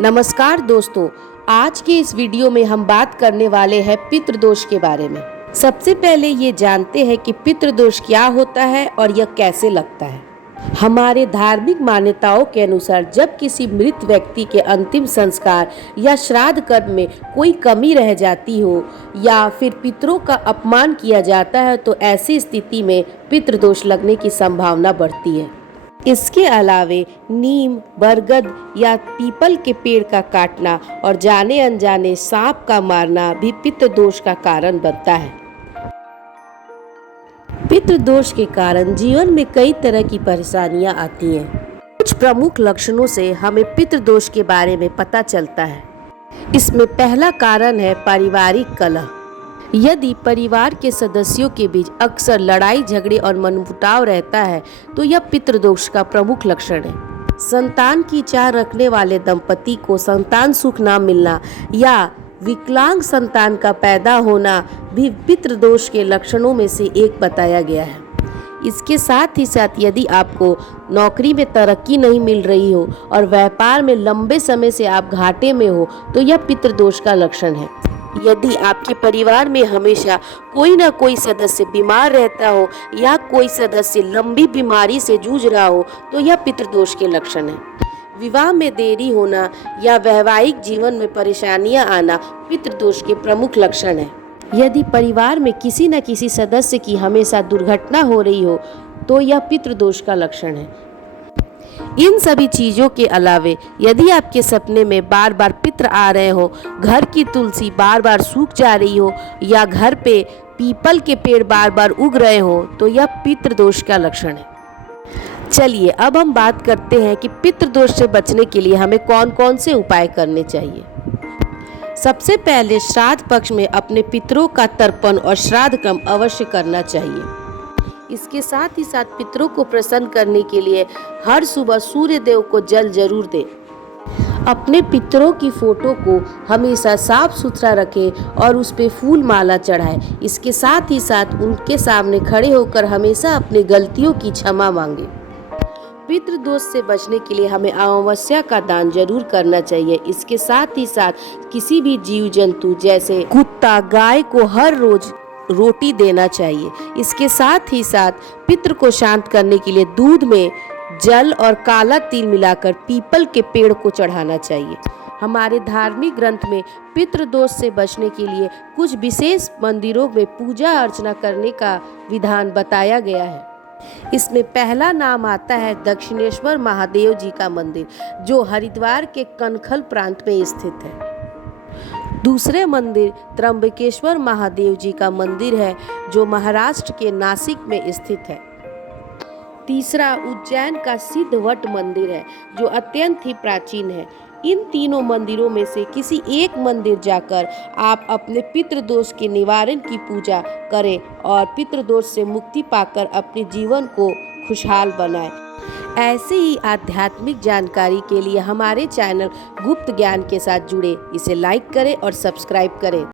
नमस्कार दोस्तों, आज के इस वीडियो में हम बात करने वाले हैं पितृदोष के बारे में। सबसे पहले ये जानते हैं कि पितृदोष क्या होता है और यह कैसे लगता है। हमारे धार्मिक मान्यताओं के अनुसार जब किसी मृत व्यक्ति के अंतिम संस्कार या श्राद्ध कर्म में कोई कमी रह जाती हो या फिर पितरों का अपमान किया जाता है तो ऐसी स्थिति में पितृदोष लगने की संभावना बढ़ती है। इसके अलावे नीम, बरगद या पीपल के पेड़ का काटना और जाने अनजाने सांप का मारना भी पितृदोष का कारण बनता है। पितृदोष के कारण जीवन में कई तरह की परेशानियां आती हैं। कुछ प्रमुख लक्षणों से हमें पितृदोष के बारे में पता चलता है। इसमें पहला कारण है पारिवारिक कलह। यदि परिवार के सदस्यों के बीच अक्सर लड़ाई झगड़े और मनमुटाव रहता है तो यह पितृदोष का प्रमुख लक्षण है। संतान की चाह रखने वाले दंपति को संतान सुख न मिलना या विकलांग संतान का पैदा होना भी पितृदोष के लक्षणों में से एक बताया गया है। इसके साथ ही साथ यदि आपको नौकरी में तरक्की नहीं मिल रही हो और व्यापार में लंबे समय से आप घाटे में हो तो यह पितृदोष का लक्षण है। यदि आपके परिवार में हमेशा कोई ना कोई सदस्य बीमार रहता हो या कोई सदस्य लंबी बीमारी से जूझ रहा हो तो यह पितृदोष के लक्षण है। विवाह में देरी होना या वैवाहिक जीवन में परेशानियां आना पितृदोष के प्रमुख लक्षण है। यदि परिवार में किसी न किसी सदस्य की हमेशा दुर्घटना हो रही हो तो यह पितृदोष का लक्षण है। इन सभी चीजों के अलावे यदि आपके सपने में बार बार पितृ आ रहे हो, घर की तुलसी बार बार सूख जा रही हो या घर पे पीपल के पेड़ बार बार उग रहे हो तो यह पितृदोष का लक्षण है। चलिए अब हम बात करते हैं कि पितृदोष से बचने के लिए हमें कौन कौन से उपाय करने चाहिए। सबसे पहले श्राद्ध पक्ष में अपने पितरों का तर्पण और श्राद्ध कर्म अवश्य करना चाहिए। इसके साथ ही साथ पितरों को प्रसन्न करने के लिए हर सुबह सूर्य देव को जल जरूर दें। अपने पितरों की फोटो को हमेशा साफ सुथरा रखें और उस पे फूल माला चढ़ाएं। इसके साथ ही साथ उनके सामने खड़े होकर हमेशा अपनी गलतियों की क्षमा मांगे। पितृदोष से बचने के लिए हमें अमावस्या का दान जरूर करना चाहिए। इसके साथ ही साथ किसी भी जीव जंतु जैसे कुत्ता, गाय को हर रोज रोटी देना चाहिए। इसके साथ ही साथ पितृ को शांत करने के लिए दूध में जल और काला तिल मिलाकर पीपल के पेड़ को चढ़ाना चाहिए। हमारे धार्मिक ग्रंथ में पितृदोष से बचने के लिए कुछ विशेष मंदिरों में पूजा अर्चना करने का विधान बताया गया है। इसमें पहला नाम आता है दक्षिणेश्वर महादेव जी का मंदिर, जो हरिद्वार के कनखल प्रांत में स्थित है। दूसरे मंदिर त्र्यंबकेश्वर महादेव जी का मंदिर है, जो महाराष्ट्र के नासिक में स्थित है। तीसरा उज्जैन का सिद्धवट मंदिर है, जो अत्यंत ही प्राचीन है। इन तीनों मंदिरों में से किसी एक मंदिर जाकर आप अपने पितृदोष के निवारण की पूजा करें और पितृदोष से मुक्ति पाकर अपने जीवन को खुशहाल बनाएं। ऐसे ही आध्यात्मिक जानकारी के लिए हमारे चैनल गुप्त ज्ञान के साथ जुड़े। इसे लाइक करें और सब्सक्राइब करें।